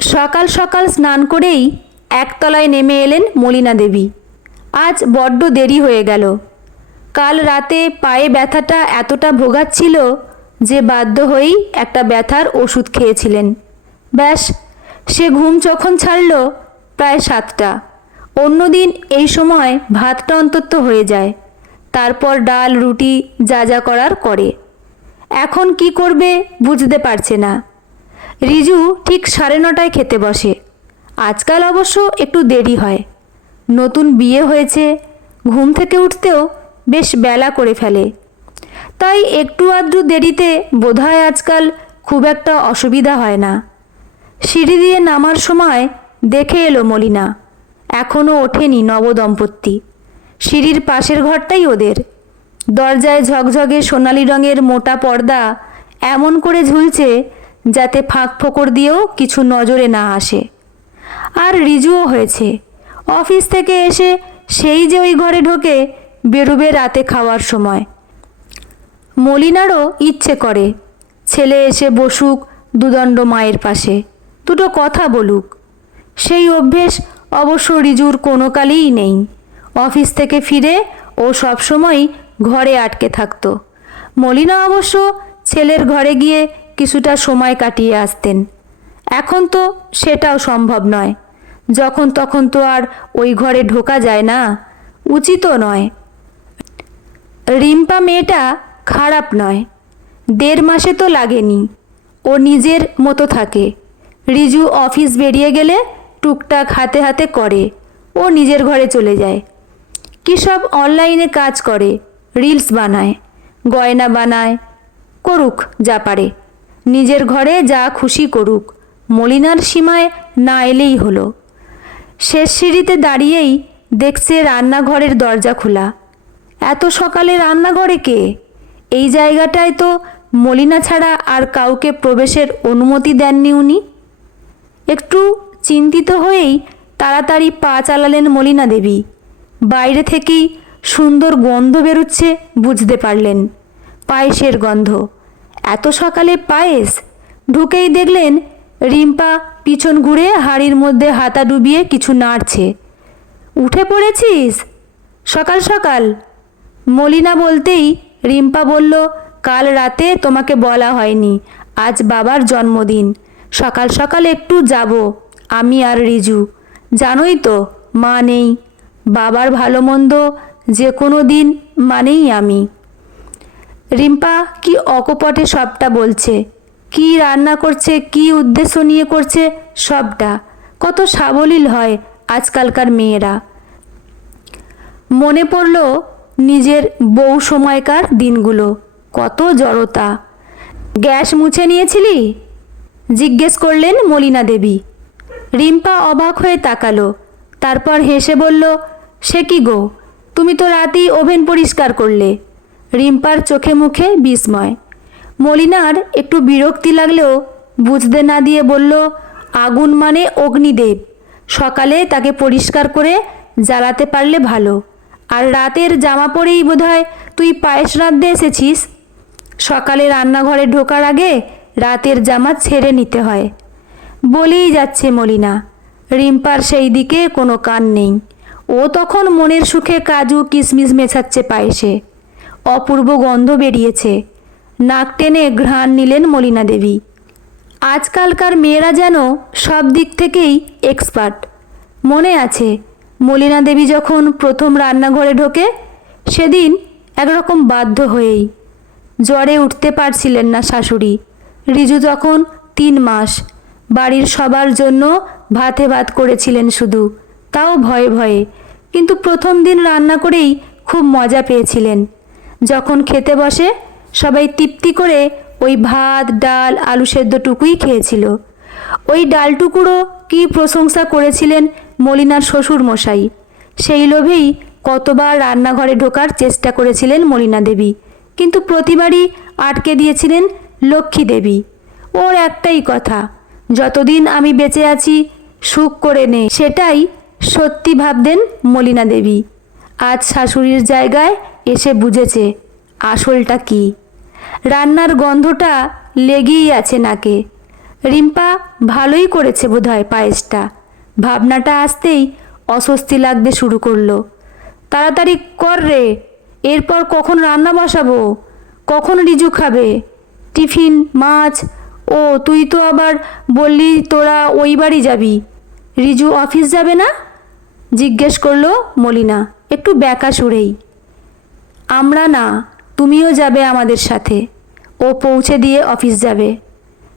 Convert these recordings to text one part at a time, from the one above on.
সকাল সকাল স্নান করেই একতলায় নেমে এলেন মলিনা দেবী। আজ বড্ড দেরি হয়ে গেল। কাল রাতে পায়ে ব্যথাটা এতটা ভোগাচ্ছিল যে বাধ্য হয়েই একটা ব্যথার ওষুধ খেয়েছিলেন। ব্যাস, সে ঘুম যখন ছাড়ল প্রায় সাতটা। অন্যদিন এই সময় ভাতটা অন্তত হয়ে যায়। তারপর ডাল, রুটি যা যা করার করে। এখন কি করবে বুঝতে পারছে না। রিজু ঠিক সাড়ে নটায় খেতে বসে। আজকাল অবশ্য একটু দেরি হয়। নতুন বিয়ে হয়েছে। ঘুম থেকে উঠতেও বেশ বেলা করে ফেলে। তাই একটু আধটু দেরিতে বোধহয় আজকাল খুব একটা অসুবিধা হয় না। সিঁড়ি দিয়ে নামার সময় দেখে এলো মলিনা। এখনও ওঠেনি নবদম্পতি। সিঁড়ির পাশের ঘরটাই ওদের। দরজায় ঝকঝকে সোনালি রঙের মোটা পর্দা এমন করে ঝুলছে যাতে ফাঁক ফোকর দিয়েও কিছু নজরে না আসে। আর রিজুও হয়েছে। অফিস থেকে এসে সেই যে ওই ঘরে ঢোকে বেরোবে রাতে খাওয়ার সময়। মলিনারও ইচ্ছে করে। ছেলে এসে বসুক দুদণ্ড মায়ের পাশে। দুটো কথা বলুক। সেই অভ্যেস অবশ্য রিজুর কোনো কালেই নেই। অফিস থেকে ফিরে ও সবসময় ঘরে আটকে থাকত। মলিনা অবশ্য ছেলের ঘরে গিয়ে কিছুটা সময় কাটিয়ে আসতেন। এখন তো সেটাও সম্ভব নয়। যখন তখন তো আর ওই ঘরে ঢোকা যায় না, উচিতও নয়। রিম্পা মেয়েটা খারাপ নয়। দেড় মাসে তো লাগেনি। ও নিজের মতো থাকে। রিজু অফিস বেরিয়ে গেলে টুকটাক হাতে হাতে করে। ও নিজের ঘরে চলে যায়। কী সব অনলাইনে কাজ করে, রিলস বানায়, গয়না বানায়, করুক যা পারে। নিজের ঘরে যা খুশি করুক, মলিনার সীমায় না এলেই হলো। শেষ সিঁড়িতে দাঁড়িয়েই দেখছে রান্নাঘরের দরজা খোলা। এত সকালে রান্নাঘরে কে? এই জায়গাটায় তো মলিনা ছাড়া আর কাউকে প্রবেশের অনুমতি দেননি উনি। একটু চিন্তিত হয়েই তাড়াতাড়ি পা চালালেন মলিনা দেবী। বাইরে থেকেই সুন্দর গন্ধ বেরোচ্ছে বুঝতে পারলেন। পায়েসের গন্ধ। এত সকালে পায়েস? ঢুকেই দেখলেন রিম্পা পিছন ঘুরে হাড়ির মধ্যে হাতা ডুবিয়ে কিছু নাড়ছে। উঠে পড়েছিস? সকাল সকাল। মলিনা বলতেই রিম্পা বলল, কাল রাতে তোমাকে বলা হয়নি, আজ বাবার জন্মদিন। সকাল সকাল একটু যাব, আমি আর রিজু। জানোই তো, মা নেই। বাবার ভালো মন্দ যে কোনো দিন মানেই আমি। রিম্পা, কি অকপটে সবটা বলছে? কি রান্না করছে, কি উদ্দেশ্য নিয়ে করছে, সবটা। কত সাবলীল হয় আজকালকার মেয়েরা। মনে পড়ল নিজের বউ সময়কার দিনগুলো, কত জড়তা। গ্যাস মুছে নিয়েছিলি? জিজ্ঞেস করলেন মলিনা দেবী। রিম্পা অবাক হয়ে তাকালো, তারপর হেসে বলল, সে কি গো? তুমি তো রাতেই ওভেন পরিষ্কার করলে। রিম্পার চোখে মুখে বিস্ময়। মলিনার একটু বিরক্তি লাগলেও বুঝতে না দিয়ে বলল, আগুন মানে অগ্নিদেব। সকালে তাকে পরিষ্কার করে জ্বালাতে পারলে ভালো। আর রাতের জামা পরেই বোধহয় তুই পায়েস রাঁধতে এসেছিস। সকালে রান্নাঘরে ঢোকার আগে রাতের জামা ছেড়ে নিতে হয়। বলেই যাচ্ছে মলিনা। রিম্পার সেই দিকে কোনো কান নেই। ও তখন মনের সুখে কাজু কিশমিশ মেছাচ্ছে পায়েসে। অপূর্ব গন্ধ বেরিয়েছে। নাক টেনে ঘ্রাণ নিলেন মলিনা দেবী। আজকালকার মেয়েরা যেন সব দিক থেকেই এক্সপার্ট মনে আছে, মলিনা দেবী যখন প্রথম রান্নাঘরে ঢোকে, সেদিন একরকম বাধ্য হয়েই। জ্বরে উঠতে পারছিলেন না শাশুড়ি। রিজু তখন তিন মাস। বাড়ির সবার জন্য ভাতে ভাত করেছিলেন শুধু। তাও ভয়ে ভয়ে। কিন্তু প্রথম দিন রান্না করেই খুব মজা পেয়েছিলেন। যখন খেতে বসে, সবাই তৃপ্তি করে ওই ভাত, ডাল, আলু সেদ্ধটুকুই খেয়েছিল। ওই ডালটুকুরও কি প্রশংসা করেছিলেন মলিনার শ্বশুর মশাই সেই লোভেই কতবার রান্নাঘরে ঢোকার চেষ্টা করেছিলেন মলিনা দেবী, কিন্তু প্রতিবারই আটকে দিয়েছিলেন লক্ষ্মী দেবী। ওর একটাই কথা, যতদিন আমি বেঁচে আছি, সুখ করে নে। সেটাই সত্যি ভাবতেন মলিনা দেবী। আজ শাশুড়ির জায়গায় এসে বুঝেছে আসলটা কি। রান্নার গন্ধটা লেগেই আছে নাকে। রিম্পা ভালোই করেছে বোধহয় পায়েসটা। ভাবনাটা আসতেই অস্বস্তি লাগতে শুরু করল। তাড়াতাড়ি কর রে, এরপর কখন রান্না বসাবো? কখন রিজু খাবে? টিফিন, মাছ? ও, তুই তো আবার বললি তোরা ওই বাড়ি যাবি। রিজু অফিস যাবে না? জিজ্ঞেস করল মলিনা, একটু ব্যাকা সুরেই। আমরা না, তুমিও যাবে আমাদের সাথে। ও পৌঁছে দিয়ে অফিস যাবে।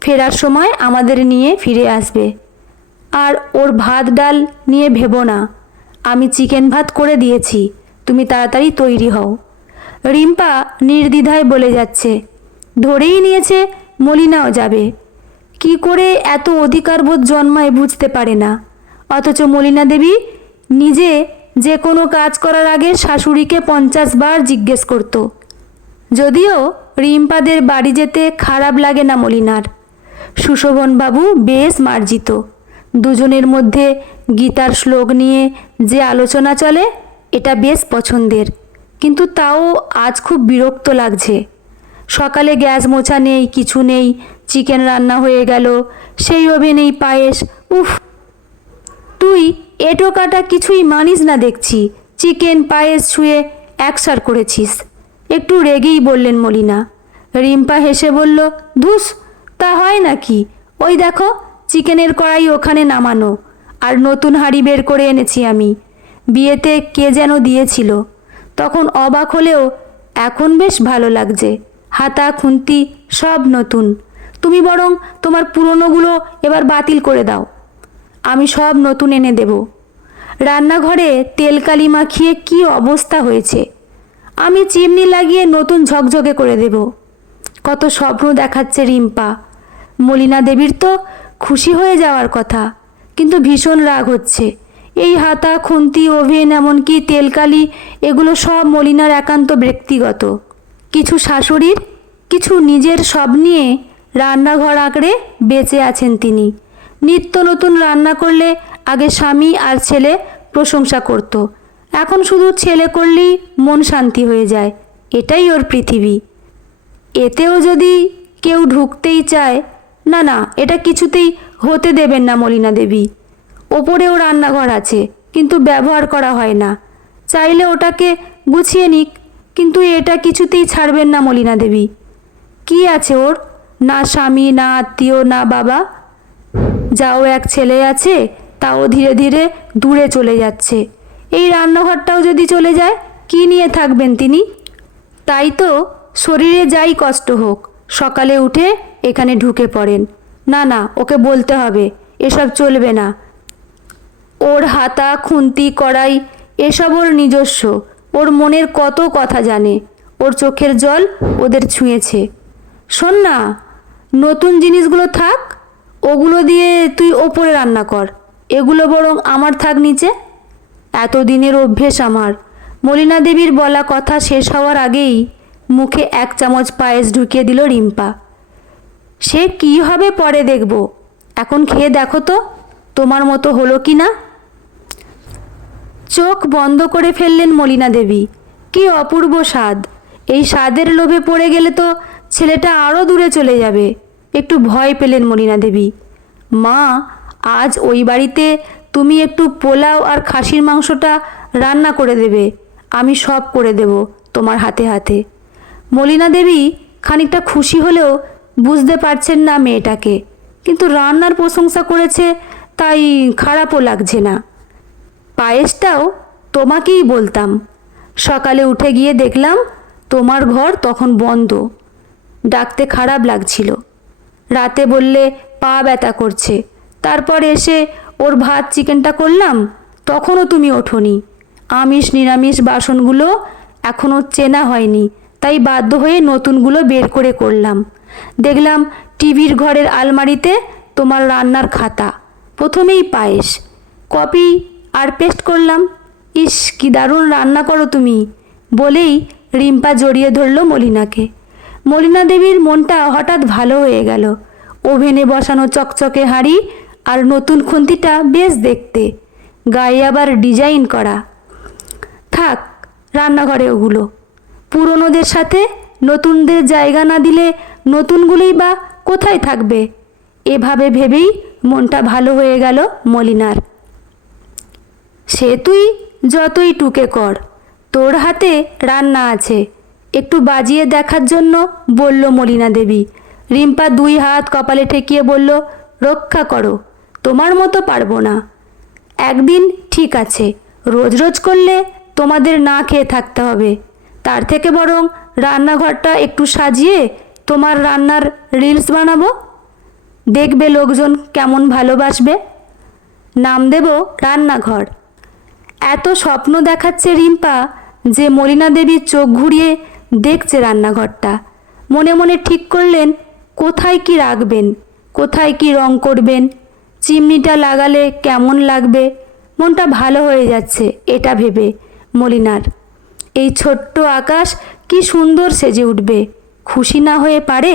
ফেরার সময় আমাদের নিয়ে ফিরে আসবে। আর ওর ভাত ডাল নিয়ে ভেবো না। আমি চিকেন ভাত করে দিয়েছি। তুমি তাড়াতাড়ি তৈরি হও। রিম্পা নির্দ্বিধায় বলে যাচ্ছে, ধরেই নিয়েছে, মলিনাও যাবে। কি করে এত অধিকারবোধ জন্মায় বুঝতে পারে না। অথচ মলিনা দেবী নিজে যে কোনো কাজ করার আগে শাশুড়িকে পঞ্চাশ বার জিজ্ঞেস করত। যদিও রিম্পাদের বাড়ি যেতে খারাপ লাগে না মলিনার। সুশোভনবাবু বেশ মার্জিত। দুজনের মধ্যে গীতার শ্লোক নিয়ে যে আলোচনা চলে, এটা বেশ পছন্দের। কিন্তু তাও আজ খুব বিরক্ত লাগছে। সকালে গ্যাস মোছা নেই, কিছু নেই, চিকেন রান্না হয়ে গেল, সেই ওভেনেই পায়েস, উফ! তুই এটো কাটা কিছুই মানিস না দেখছি। চিকেন, পায়েস ছুঁয়ে একসার করেছিস। একটু রেগেই বললেন মলিনা। রিম্পা হেসে বলল, ধুস, তা হয় নাকি? ওই দেখো, চিকেনের কড়াই ওখানে নামানো। আর নতুন হাঁড়ি বের করে এনেছি আমি। বিয়েতে কে যেন দিয়েছিল। তখন অবাক হলেও এখন বেশ ভালো লাগছে। হাতা, খুন্তি সব নতুন। তুমি বরং তোমার পুরনোগুলো এবার বাতিল করে দাও। আমি সব নতুন এনে দেব। রান্নাঘরে তেলকালি মাখিয়ে কি অবস্থা হয়েছে? আমি চিমনি লাগিয়ে নতুন ঝকঝকে করে দেব। কত স্বপ্ন দেখাচ্ছে রিম্পা। মলিনা দেবীর তো খুশি হয়ে যাওয়ার কথা, কিন্তু ভীষণ রাগ হচ্ছে। এই হাতা, খুন্তি, ওভেন, এমনকি তেলকালি এগুলো সব মলিনার একান্ত ব্যক্তিগত। কিছু শাশুড়ির, কিছু নিজের সব নিয়ে রান্নাঘর আঁকড়ে বেঁচে আছেন তিনি। নিত্য নতুন রান্না করলে আগে স্বামী আর ছেলে প্রশংসা করত। এখন শুধু ছেলে করলেই মন শান্তি হয়ে যায়। এটাই ওর পৃথিবী। এতেও যদি কেউ ঢুকতেই চায়, না না, এটা কিছুতেই হতে দেবেন না মলিনা দেবী। ওপরেও রান্নাঘর আছে, কিন্তু ব্যবহার করা হয় না। চাইলে ওটাকে গুছিয়ে নিক, কিন্তু এটা কিছুতেই ছাড়বেন না মলিনা দেবী। কি আছে ওর? না স্বামী, না আত্মীয়, না বাবা যাও এক ছেলে আছে, তাও ধীরে ধীরে দূরে চলে যাচ্ছে। এই রান্নাঘরটাও যদি চলে যায়, কি নিয়ে থাকবেন তিনি? তাই তো শরীরে যাই কষ্ট হোক, সকালে উঠে এখানে ঢুকে পড়েন। না না, ওকে বলতে হবে, এসব চলবে না। ওর হাতা, খুন্তি, কড়াই, এসব ওর নিজস্ব, ওর মনের কত কথা জানে, ওর চোখের জল ওদের ছুঁয়েছে। শোন না, নতুন জিনিসগুলো থাক ওগুলো দিয়ে তুই ওপরে রান্না কর। এগুলো বরং আমার থাক নিচে। এতদিনের অভ্যেস আমার। মলিনা দেবীর বলা কথা শেষ হওয়ার আগেই মুখে এক চামচ পায়েস ঢুকিয়ে দিল রিম্পা। সে কি হবে পরে দেখব। এখন খেয়ে দেখো তো, তোমার মতো হলো কি না? চোখ বন্ধ করে ফেললেন মলিনা দেবী। কি অপূর্ব স্বাদ। এই স্বাদের লোভে পড়ে গেলে তো ছেলেটা আরও দূরে চলে যাবে। একটু ভয় পেলেন মলিনা দেবী। মা, আজ ওই বাড়িতে তুমি একটু পোলাও আর খাসির মাংসটা রান্না করে দেবে। আমি সব করে দেব তোমার হাতে হাতে। মলিনা দেবী খানিকটা খুশি হলেও বুঝতে পারছেন না মেয়েটাকে। কিন্তু রান্নার প্রশংসা করেছে তাই খারাপও লাগছে না। পায়েসটাও তোমাকেই বলতাম। সকালে উঠে গিয়ে দেখলাম তোমার ঘর তখন বন্ধ। ডাকতে খারাপ লাগছিল। রাতে বললে, পা ব্যথা করছে। তারপর এসে, ওর ভাত চিকেনটা করলাম, তখনও তুমি ওঠোনি। আমিষ, নিরামিষ বাসনগুলো এখনও চেনা হয়নি, তাই বাধ্য হয়ে নতুনগুলো বের করে করলাম। দেখলাম টিভির ঘরের আলমারিতে তোমার রান্নার খাতা, প্রথমেই পায়েস। কপি আর পেস্ট করলাম। ইস, কি দারুণ রান্না করো তুমি! বলেই রিম্পা জড়িয়ে ধরল মলিনাকে। মলিনা দেবীর মনটা হঠাৎ ভালো হয়ে গেল। ওভেনে বসানো চকচকে হাঁড়ি আর নতুন খুন্তিটা বেশ দেখতে। গায়ে আবার ডিজাইন করা। থাক, রান্নাঘরে ওগুলো। পুরনোদের সাথে নতুনদের জায়গা না দিলে নতুনগুলোই বা কোথায় থাকবে? এভাবে ভেবেই মনটা ভালো হয়ে গেল মলিনার। সে তুই যতই টুকে কর, তোর হাতে রান্না আছে। একটু বাজিয়ে দেখার জন্য বলল মলিনা দেবী। রিম্পা দুই হাত কপালে ঠেকিয়ে বলল, রক্ষা করো, তোমার মতো পারব না। একদিন ঠিক আছে, রোজ রোজ করলে তোমাদের না খেয়ে থাকতে হবে। তার থেকে বরং রান্নাঘরটা একটু সাজিয়ে তোমার রান্নার রিলস বানাবো। দেখবে লোকজন কেমন ভালোবাসবে। নাম দেব রান্নাঘর। এত স্বপ্ন দেখাচ্ছে রিম্পা যে মলিনা দেবীর চোখ ঘুরিয়ে দেখছে রান্নাঘরটা। মনে মনে ঠিক করলেন, কোথায় কি রাখবেন, কোথায় কি রং করবেন, চিমনিটা লাগালে কেমন লাগবে? মনটা ভালো হয়ে যাচ্ছে, এটা ভেবে, মলিনার। এই ছোট্ট আকাশ কি সুন্দর সেজে উঠবে, খুশি না হয়ে পারে?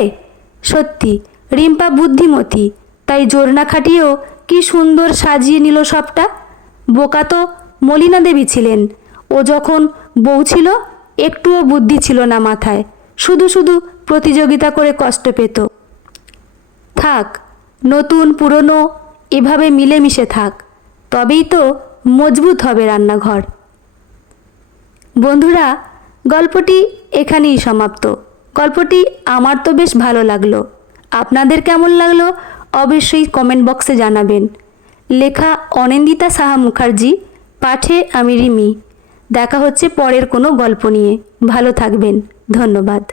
সত্যি, রিম্পা বুদ্ধিমতী, তাই জোর না খাটিয়েও কি সুন্দর সাজিয়ে নিল সবটা? বোকা তো মলিনা দেবী ছিলেন, ও যখন বউ ছিল একটুও বুদ্ধি ছিল না মাথায়। শুধু শুধু প্রতিযোগিতা করে কষ্ট পেত। থাক, নতুন, পুরনো, এভাবে মিলেমিশে থাক। তবেই তো মজবুত হবে রান্নাঘর। বন্ধুরা, গল্পটি এখানেই সমাপ্ত। গল্পটি আমার তো বেশ ভালো লাগল। আপনাদের কেমন লাগল অবশ্যই কমেন্ট বক্সে জানাবেন। লেখা অনিন্দিতা সাহা মুখার্জি, পাঠে আমি রিমি। দেখা হচ্ছে পরের কোনো গল্প নিয়ে। ভালো থাকবেন। ধন্যবাদ।